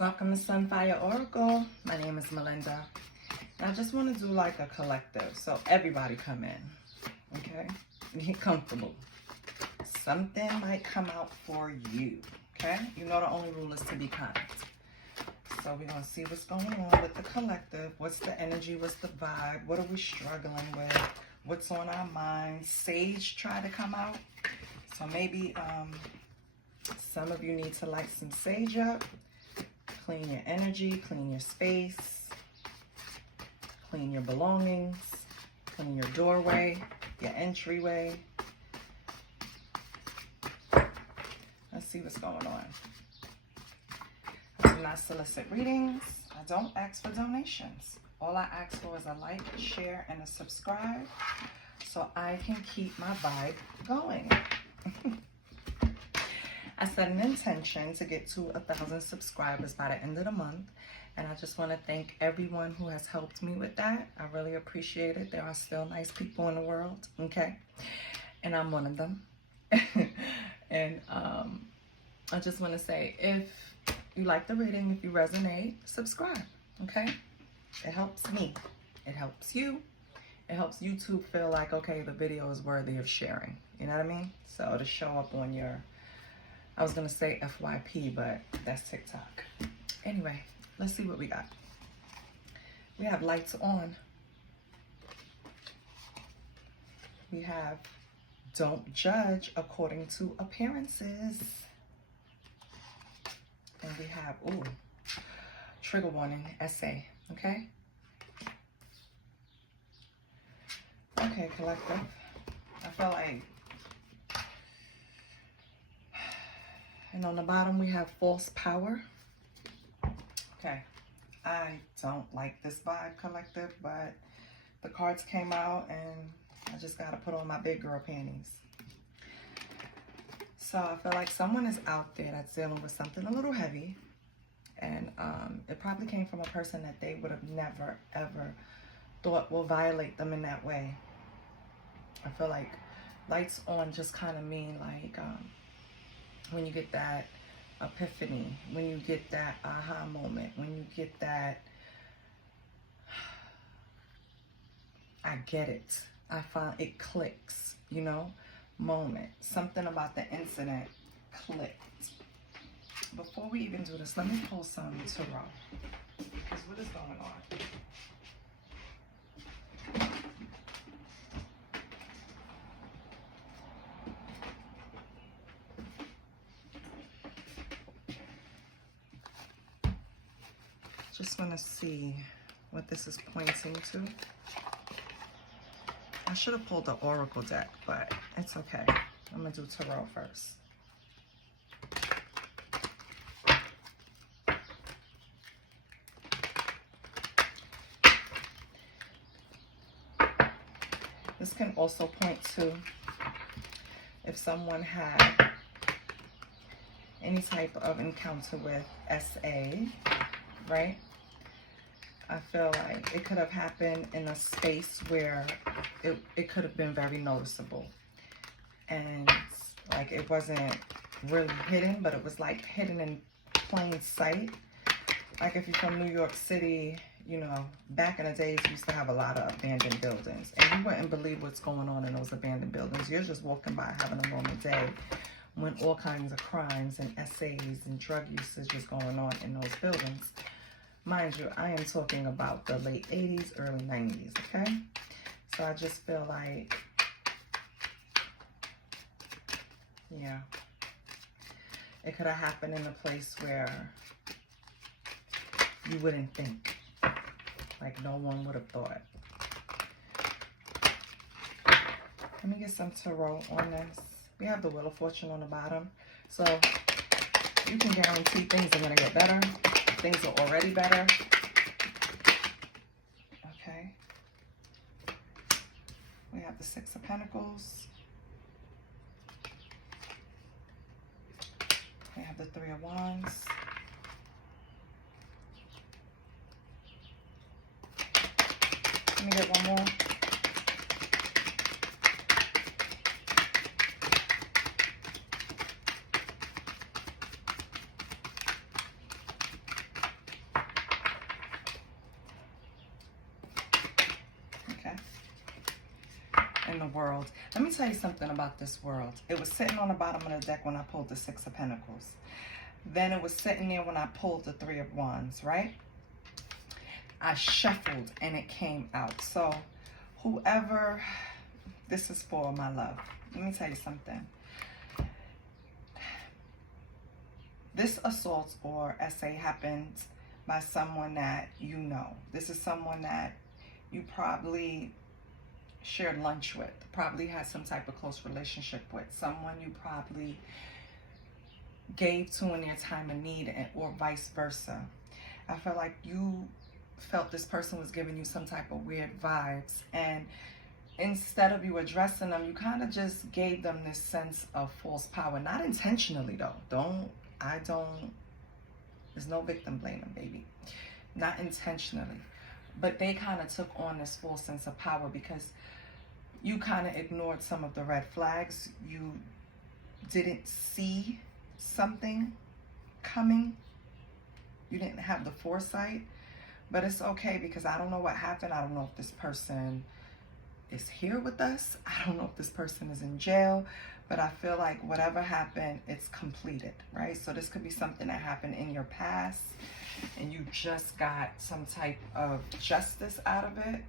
Welcome to Sunfire Oracle. My name is Melinda. And I just want to do like a collective. So everybody come in. Okay? Get comfortable. Something might come out for you. Okay? You know the only rule is to be kind. So we're going to see what's going on with the collective. What's the energy? What's the vibe? What are we struggling with? What's on our minds? Sage tried to come out. So maybe some of you need to light some sage up. Clean your energy, clean your space, clean your belongings, clean your doorway, your entryway. Let's see what's going on. I do not solicit readings. I don't ask for donations. All I ask for is a like, share, and a subscribe so I can keep my vibe going. I set an intention to get to 1,000 subscribers by the end of the month. And I just want to thank everyone who has helped me with that. I really appreciate it. There are still nice people in the world, okay? And I'm one of them. And I just want to say, if you like the reading, if you resonate, subscribe, okay? It helps me. It helps you. It helps YouTube feel like, okay, the video is worthy of sharing. You know what I mean? So to show up on your... I was going to say FYP, but that's TikTok. Anyway, let's see what we got. We have lights on. We have don't judge according to appearances. And we have, ooh, trigger warning, essay, okay? Okay, collective. I feel like... And on the bottom, we have false power. Okay. I don't like this vibe, collective, but the cards came out and I just got to put on my big girl panties. So I feel like someone is out there that's dealing with something a little heavy. And it probably came from a person that they would have never, ever thought will violate them in that way. I feel like lights on just kind of mean like... when you get that epiphany, when you get that aha moment, when you get that, I get it, I find it clicks, you know, moment. Something about the incident clicked. Before we even do this, let me pull some tarot. Because what is going on? Just want to see what this is pointing to. I should have pulled the Oracle deck, but it's okay. I'm going to do Tarot first. This can also point to if someone had any type of encounter with SA, right? I feel like it could have happened in a space where it could have been very noticeable. And like it wasn't really hidden, but it was like hidden in plain sight. Like if you're from New York City, you know, back in the days, we used to have a lot of abandoned buildings. And you wouldn't believe what's going on in those abandoned buildings. You're just walking by having a normal day when all kinds of crimes and SAs and drug usage is going on in those buildings. Mind you, I am talking about the late 80s, early 90s, okay? So I just feel like, yeah, it could have happened in a place where you wouldn't think, like no one would have thought. Let me get some tarot on this. We have the Wheel of Fortune on the bottom. So you can guarantee things are going to get better. Things are already better. Okay. We have the Six of Pentacles. We have the Three of Wands. Let me get one more. world. Let me tell you something about this world. It was sitting on the bottom of the deck when I pulled the Six of Pentacles. Then it was sitting there when I pulled the Three of Wands, right? I shuffled and it came out. So whoever this is for, my love, let me tell you something. This assault or SA happened by someone that you know. This is someone that you probably shared lunch with, probably had some type of close relationship with, someone you probably gave to in their time of need, or vice versa. I feel like you felt this person was giving you some type of weird vibes, and instead of you addressing them, you kind of just gave them this sense of false power. Not intentionally though. There's no victim blaming, baby. Not intentionally. But they kind of took on this false sense of power because you kind of ignored some of the red flags. You didn't see something coming. You didn't have the foresight. But it's okay, because I don't know what happened. I don't know if this person is here with us. I don't know if this person is in jail. But I feel like whatever happened, it's completed, right? So this could be something that happened in your past and you just got some type of justice out of it.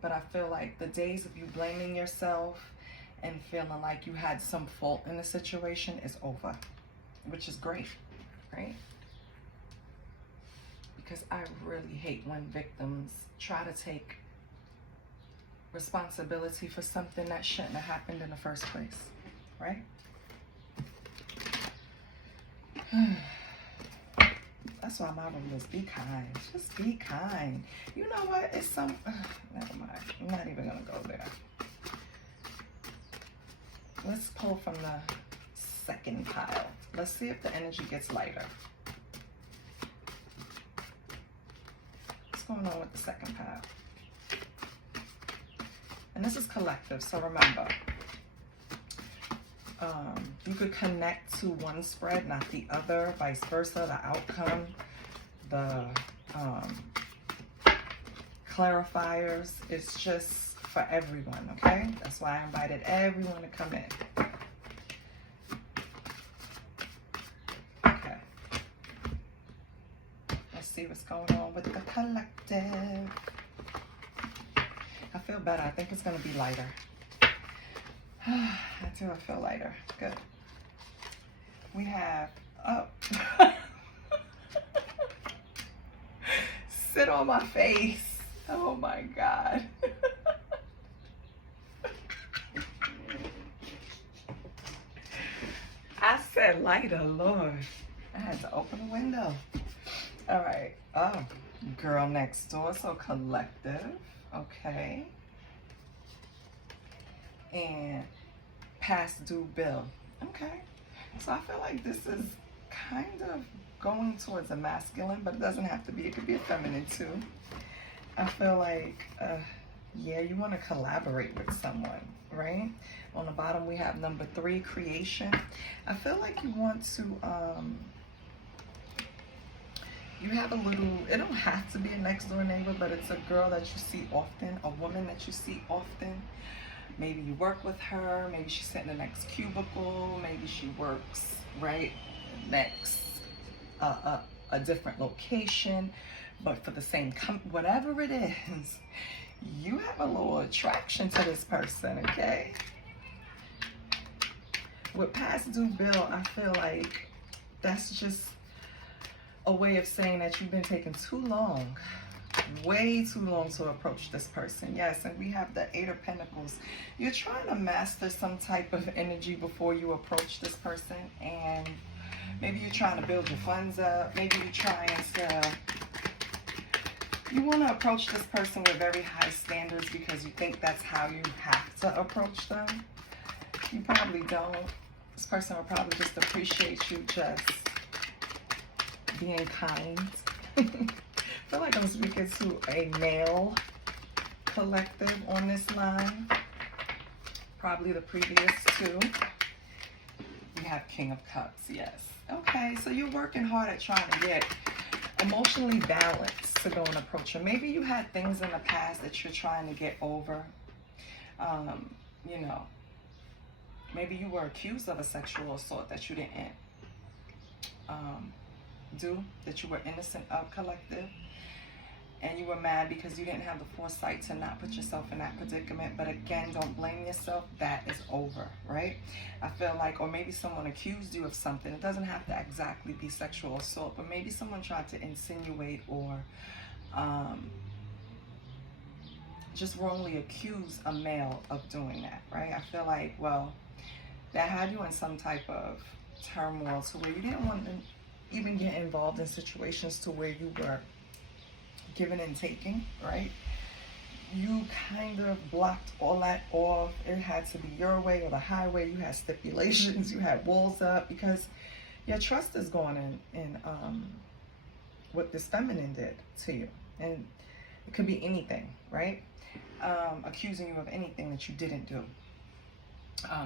But I feel like the days of you blaming yourself and feeling like you had some fault in the situation is over, which is great, right? Because I really hate when victims try to take responsibility for something that shouldn't have happened in the first place, right? That's why my rule is be kind. Just be kind. You know what? It's some... never mind. I'm not even going to go there. Let's pull from the second pile. Let's see if the energy gets lighter. What's going on with the second pile? And this is collective, so remember, you could connect to one spread, not the other, vice versa, the outcome, the clarifiers. It's just for everyone, okay? That's why I invited everyone to come in. Okay. Let's see what's going on with the collective. I feel better. I think it's going to be lighter. I do. I feel lighter. Good. We have up. Sit on my face. Oh my God. I said lighter, Lord. I had to open the window. All right. Oh, girl next door. So collective. Okay. And past due bill. Okay. So I feel like this is kind of going towards a masculine, but it doesn't have to be. It could be a feminine too. I feel like, yeah, you want to collaborate with someone, right? On the bottom, we have number 3, creation. I feel like you want to, you have a little, it don't have to be a next door neighbor, but it's a girl that you see often, a woman that you see often. Maybe you work with her, maybe she's sitting in the next cubicle, maybe she works right next, a different location, but for the same whatever it is, you have a little attraction to this person, okay? With past due bill, I feel like that's just a way of saying that you've been taking too long, way too long to approach this person. Yes, and we have the 8 of Pentacles. You're trying to master some type of energy before you approach this person, and maybe you're trying to build your funds up. Maybe you're trying to, you want to approach this person with very high standards because you think that's how you have to approach them. You probably don't. This person will probably just appreciate you just being kind. I feel like I'm speaking to a male collective on this line. Probably the previous 2. We have King of Cups, yes. Okay, so you're working hard at trying to get emotionally balanced to go and approach her. Maybe you had things in the past that you're trying to get over, You know, maybe you were accused of a sexual assault that you didn't do, that you were innocent of, collective. And you were mad because you didn't have the foresight to not put yourself in that predicament. But again, don't blame yourself. That is over, right? I feel like, or maybe someone accused you of something. It doesn't have to exactly be sexual assault, but maybe someone tried to insinuate or just wrongly accuse a male of doing that, right? I feel like, well, that had you in some type of turmoil to where you didn't want to even get involved in situations to where you were giving and taking, right? You kind of blocked all that off. It had to be your way or the highway. You had stipulations, you had walls up, because your trust is gone in what this feminine did to you. And it could be anything, right? Accusing you of anything that you didn't do.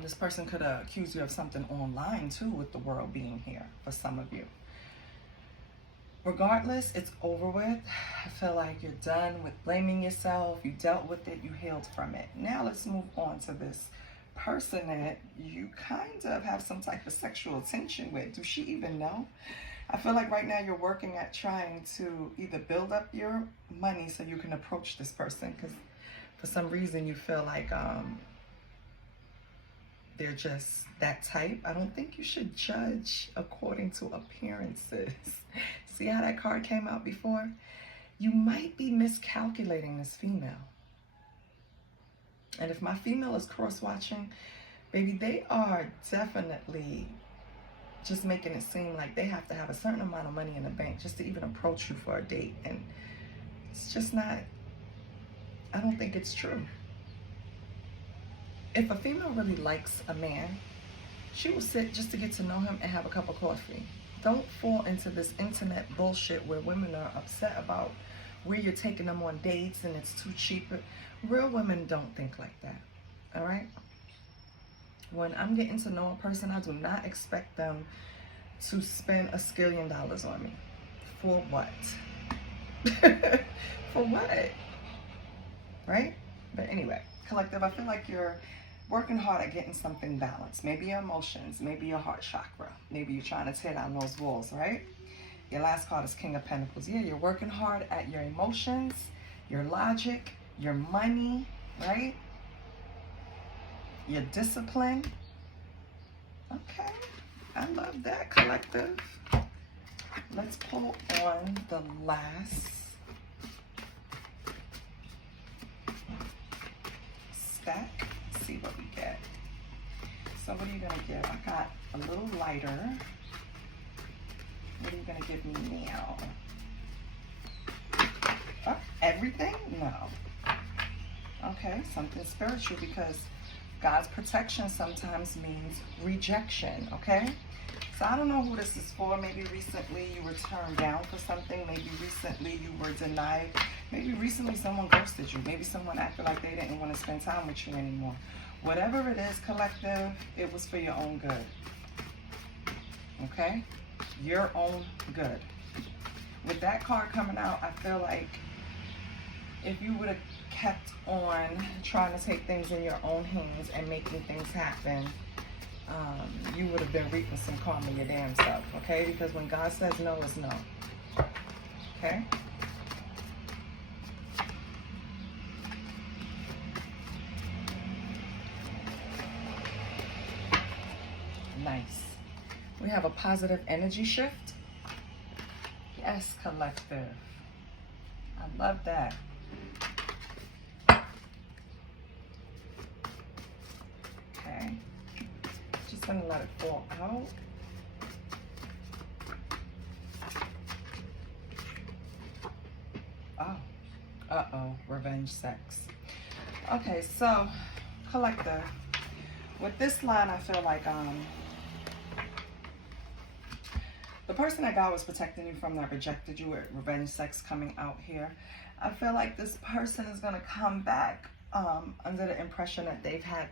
This person could accuse you of something online too, with the world being here for some of you. Regardless, it's over with. I feel like you're done with blaming yourself. You dealt with it. You healed from it. Now let's move on to this person that you kind of have some type of sexual tension with. Do she even know? I feel like right now you're working at trying to either build up your money so you can approach this person, because for some reason you feel like they're just that type. I don't think you should judge according to appearances. See how that card came out before? You might be miscalculating this female. And if my female is cross-watching, baby, they are definitely just making it seem like they have to have a certain amount of money in the bank just to even approach you for a date. And it's just not, I don't think it's true. If a female really likes a man, she will sit just to get to know him and have a cup of coffee. Don't fall into this internet bullshit where women are upset about where you're taking them on dates and it's too cheap. Real women don't think like that, all right? When I'm getting to know a person, I do not expect them to spend $1 skillion on me. For what? For what? Right? But anyway, collective, I feel like you're working hard at getting something balanced. Maybe your emotions, maybe your heart chakra. Maybe you're trying to tear down those walls, right? Your last card is King of Pentacles. Yeah, you're working hard at your emotions, your logic, your money, right? Your discipline. Okay, I love that, collective. Let's pull on the last stack. See what we get. So what are you gonna give? I got a little lighter. What are you gonna give me now? Oh, everything? No. Okay, something spiritual, because God's protection sometimes means rejection, okay? So I don't know who this is for. Maybe recently you were turned down for something. Maybe recently you were denied. Maybe recently someone ghosted you. Maybe someone acted like they didn't want to spend time with you anymore. Whatever it is, collective, it was for your own good. Okay? Your own good. With that card coming out, I feel like if you would have kept on trying to take things in your own hands and making things happen, you would have been reaping some karma your damn self, okay? Because when God says no, it's no. Okay? Nice. We have a positive energy shift. Yes, collective. I love that. Okay. Just gonna let it fall out. Oh. Uh-oh. Revenge sex. Okay, so collective. With this line, I feel like the person that God was protecting you from that rejected you with revenge sex coming out here, I feel like this person is going to come back under the impression that they've had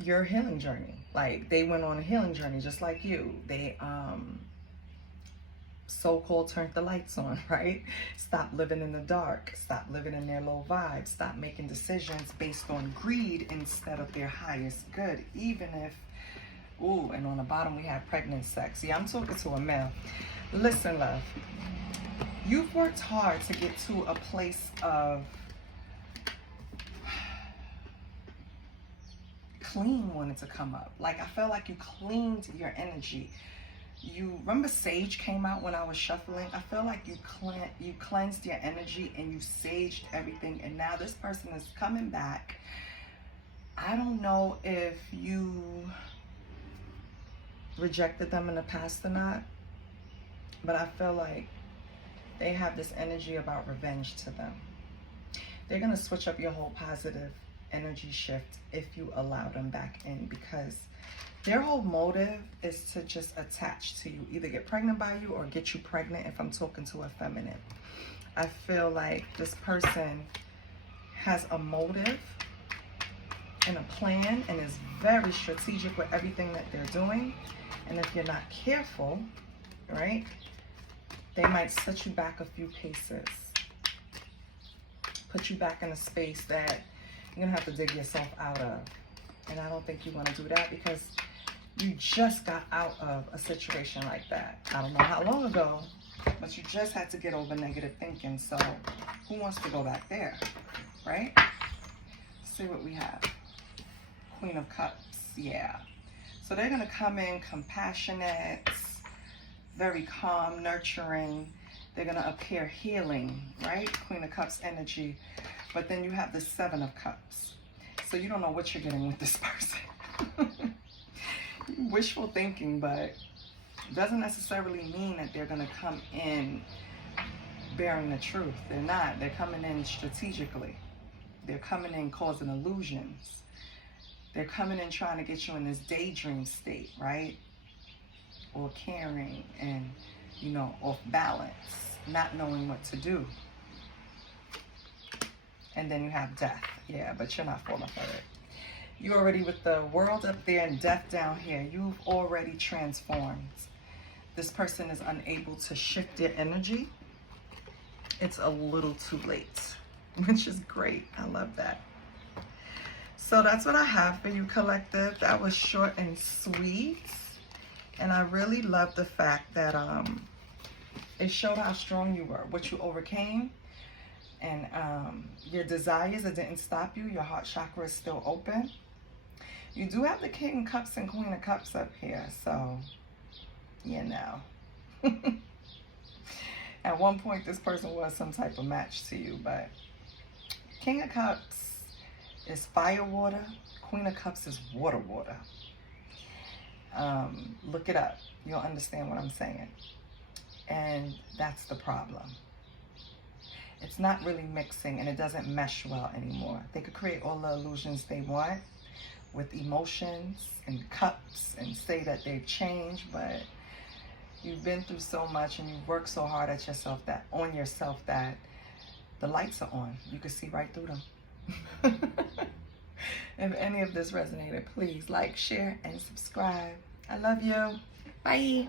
your healing journey. Like, they went on a healing journey just like you. They so-called turned the lights on, right? Stop living in the dark. Stop living in their low vibes. Stop making decisions based on greed instead of their highest good, even if, ooh, and on the bottom we have pregnant sex. Yeah, I'm talking to a male. Listen, love, you've worked hard to get to a place of clean wanted to come up. Like, I felt like you cleaned your energy. You remember sage came out when I was shuffling? I feel like you cleansed your energy and you saged everything, and now this person is coming back. I don't know if you rejected them in the past or not, but I feel like they have this energy about revenge to them. They're going to switch up your whole positive energy shift if you allow them back in, because their whole motive is to just attach to you, either get pregnant by you or get you pregnant if I'm talking to a feminine. I feel like this person has a motive and a plan and is very strategic with everything that they're doing. And if you're not careful, right, they might set you back a few paces, put you back in a space that you're gonna have to dig yourself out of. And I don't think you want to do that, because you just got out of a situation like that. I don't know how long ago, but you just had to get over negative thinking. So who wants to go back there, right? See what we have. Queen of Cups, yeah. So they're going to come in compassionate, very calm, nurturing. They're going to appear healing, right? Queen of Cups energy. But then you have the Seven of Cups. So you don't know what you're getting with this person. Wishful thinking, but doesn't necessarily mean that they're going to come in bearing the truth. They're not. They're coming in strategically. They're coming in causing illusions. They're coming in trying to get you in this daydream state, right? Or caring and, you know, off balance, not knowing what to do. And then you have death. Yeah, but you're not falling for it. You're already with the world up there and death down here. You've already transformed. This person is unable to shift their energy. It's a little too late, which is great. I love that. So that's what I have for you, collective. That was short and sweet. And I really love the fact that it showed how strong you were, what you overcame. And your desires, it didn't stop you. Your heart chakra is still open. You do have the King of Cups and Queen of Cups up here. So, you know. At one point, this person was some type of match to you. But King of Cups is fire water. Queen of Cups is water water. Look it up. You'll understand what I'm saying. And that's the problem. It's not really mixing, and it doesn't mesh well anymore. They could create all the illusions they want with emotions and cups and say that they've changed, but you've been through so much and you've worked so hard at yourself, that on yourself, that the lights are on. You can see right through them. If any of this resonated, please like, share, and subscribe. I love you. Bye.